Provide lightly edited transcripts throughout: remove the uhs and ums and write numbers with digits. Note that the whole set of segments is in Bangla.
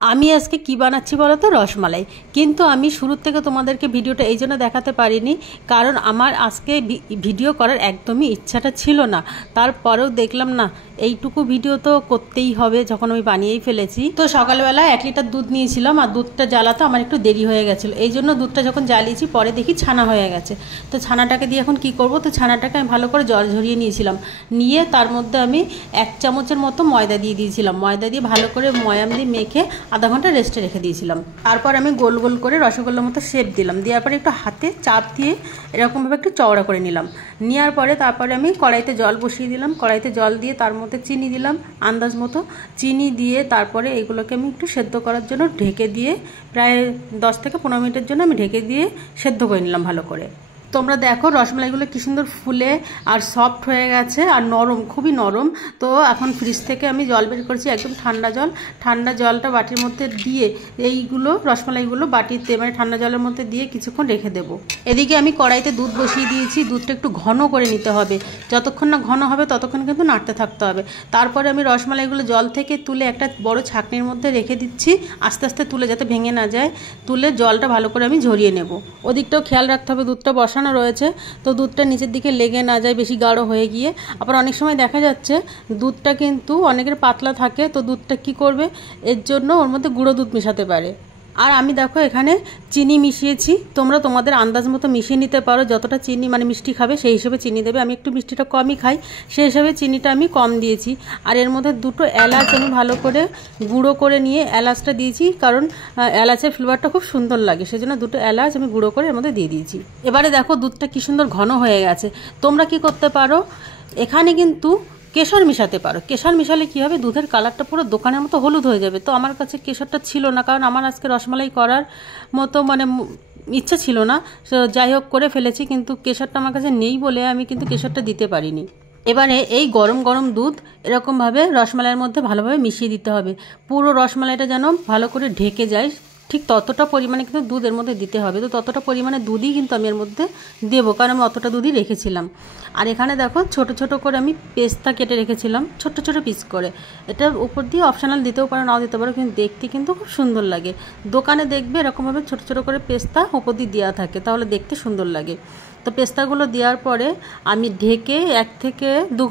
আমি আজকে কি বানাচ্ছি বলো তো, রসমালাই। কিন্তু আমি শুরুর থেকে তোমাদেরকে ভিডিওটা এই জন্য দেখাতে পারিনি, কারণ আমার আজকে ভিডিও করার একদমই ইচ্ছাটা ছিল না। তারপরেও দেখলাম না, এইটুকু ভিডিও তো করতেই হবে যখন আমি বানিয়েই ফেলেছি। তো সকালবেলা 1 লিটার দুধ নিয়েছিলাম, আর দুধটা জ্বালাতে আমার একটু দেরি হয়ে গেছিলো, এই জন্য দুধটা যখন জ্বালিয়েছি পরে দেখি ছানা হয়ে গেছে। তো ছানাটাকে দিয়ে এখন কি করব, তো ছানাটাকে আমি ভালো করে জল ঝরিয়ে নিয়েছিলাম, নিয়ে তার মধ্যে আমি 1 চামচের মতো ময়দা দিয়ে দিয়েছিলাম। ময়দা দিয়ে ভালো করে ময়াম দিয়ে মেখে আধা ঘন্টা রেস্টে রেখে দিয়েছিলাম। তারপর আমি গোল গোল করে রসগোল্লার মতো শেপ দিলাম, দেওয়ার পরে একটু হাতে চাপ দিয়ে এরকমভাবে একটু চওড়া করে নিলাম। নেওয়ার পরে তারপরে আমি কড়াইতে জল বসিয়ে দিলাম, কড়াইতে জল দিয়ে তার মধ্যে চিনি দিলাম আন্দাজ মতো। চিনি দিয়ে তারপরে এগুলোকে আমি একটু সেদ্ধ করার জন্য ঢেকে দিয়ে প্রায় 10 থেকে 15 মিনিটের জন্য আমি ঢেকে দিয়ে সেদ্ধ করে নিলাম ভালো করে। তোমরা দেখো রসমালাইগুলো কি সুন্দর ফুলে আর সফট হয়ে গেছে, আর নরম, খুবই নরম। তো এখন ফ্রিজ থেকে আমি জল বের করেছি, একদম ঠান্ডা জল। ঠান্ডা জলটা বাটির মধ্যে দিয়ে এইগুলো রসমালাইগুলো বাটিতে মানে ঠান্ডা জলের মধ্যে দিয়ে কিছুক্ষণ রেখে দেবো। এদিকে আমি কড়াইতে দুধ বসিয়ে দিয়েছি, দুধটা একটু ঘন করে নিতে হবে। যতক্ষণ না ঘন হবে ততক্ষণ কিন্তু নাড়তে থাকতে হবে। তারপরে আমি রসমালাইগুলো জল থেকে তুলে একটা বড় ছাঁকনির মধ্যে রেখে দিচ্ছি, আস্তে আস্তে তুলে যাতে ভেঙে না যায়। তুলে জলটা ভালো করে আমি ঝরিয়ে নেব। ওদিকটাও খেয়াল রাখতে হবে, দুধটা বসানো রয়েছে তো দুধটা নিচের দিকে লেগে না যায় বেশি গাঢ় হয়ে গিয়ে। আবার অনেক সময় দেখা যাচ্ছে দুধটা কিন্তু অনেকের পাতলা থাকে, তো দুধটা কি করবে, এর জন্য ওর মধ্যে গুঁড়ো দুধ মেশাতে পারে। আর আমি দেখো এখানে চিনি মিশিয়েছি, তোমরা তোমাদের আন্দাজ মতো মিশিয়ে নিতে পারো, যতটা চিনি মানে মিষ্টি খাবে সেই হিসেবে চিনি দেবে। আমি একটু মিষ্টিটা কমই খাই, সেই হিসাবে চিনিটা আমি কম দিয়েছি। আর এর মধ্যে 2টো এলাচ আমি ভালো করে গুঁড়ো করে নিয়ে এলাচটা দিয়েছি, কারণ এলাচের ফ্লেভারটা খুব সুন্দর লাগে, সেজন্য 2টো এলাচ আমি গুঁড়ো করে এর মধ্যে দিয়ে দিয়েছি। এবারে দেখো দুধটা কি সুন্দর ঘন হয়ে গেছে। তোমরা কি করতে পারো, এখানে কিন্তু কেশর মিশাতে পারো। কেশর মিশালে কী হবে, দুধের কালারটা পুরো দোকানের মতো হলুদ হয়ে যাবে। তো আমার কাছে কেশরটা ছিল না, কারণ আমার আজকে রসমালাই করার মতো মানে ইচ্ছা ছিল না। যাই হোক করে ফেলেছি, কিন্তু কেশরটা আমার কাছে নেই বলে আমি কিন্তু কেশরটা দিতে পারিনি। এবারে এই গরম গরম দুধ এরকমভাবে রসমালাইয়ের মধ্যে ভালোভাবে মিশিয়ে দিতে হবে, পুরো রসমালাইটা যেন ভালো করে ঢেকে যায়। ঠিক ততটা পরিমাণে কিন্তু দুধ এর মধ্যে দিতে হবে। তো ততটা পরিমাণে দুধই কিন্তু আমি এর মধ্যে দেবো, কারণ আমি অতটা দুধই রেখেছিলাম। আর এখানে দেখো ছোট ছোট করে আমি পেস্তা কেটে রেখেছিলাম, ছোট ছোট পিস করে। এটা উপর দিয়ে অপশনাল দিতেও পারো, নাও দিতে পারো, কিন্তু দেখতে কিন্তু খুব সুন্দর লাগে। দোকানে দেখবে এরকমভাবে ছোট ছোট করে পেস্তা উপর দিয়ে দেওয়া থাকে, তাহলে দেখতে সুন্দর লাগে। তো পেস্তাগুলো দেওয়ার পরে আমি ঢেকে 1 থেকে 2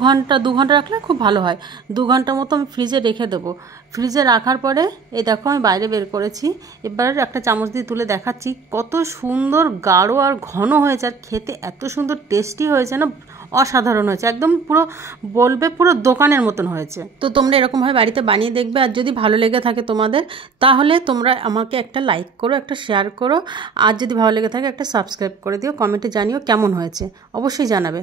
ঘন্টা রাখলে খুব ভালো হয়। 2 ঘন্টার মতো আমি ফ্রিজে রেখে দেবো। ফ্রিজে রাখার পরে এই দেখো আমি বাইরে বের করেছি, এবার একটা চামচ দিয়ে তুলে দেখাচ্ছি কত সুন্দর গাঢ় আর ঘন হয়েছে, আর খেতে এত সুন্দর টেস্টি হয়েছে না, অসাধারণ হয়েছে, একদম পুরো বলবে পুরো দোকানের মতন হয়েছে। তো তোমরা এরকমভাবে বাড়িতে বানিয়ে দেখবে, আর যদি ভালো লেগে থাকে তোমাদের, তাহলে তোমরা আমাকে একটা লাইক করো, একটা শেয়ার করো, আর যদি ভালো লেগে থাকে একটা সাবস্ক্রাইব করে দিও, কমেন্টে জানিও কেমন হয়েছে, অবশ্যই জানাবে।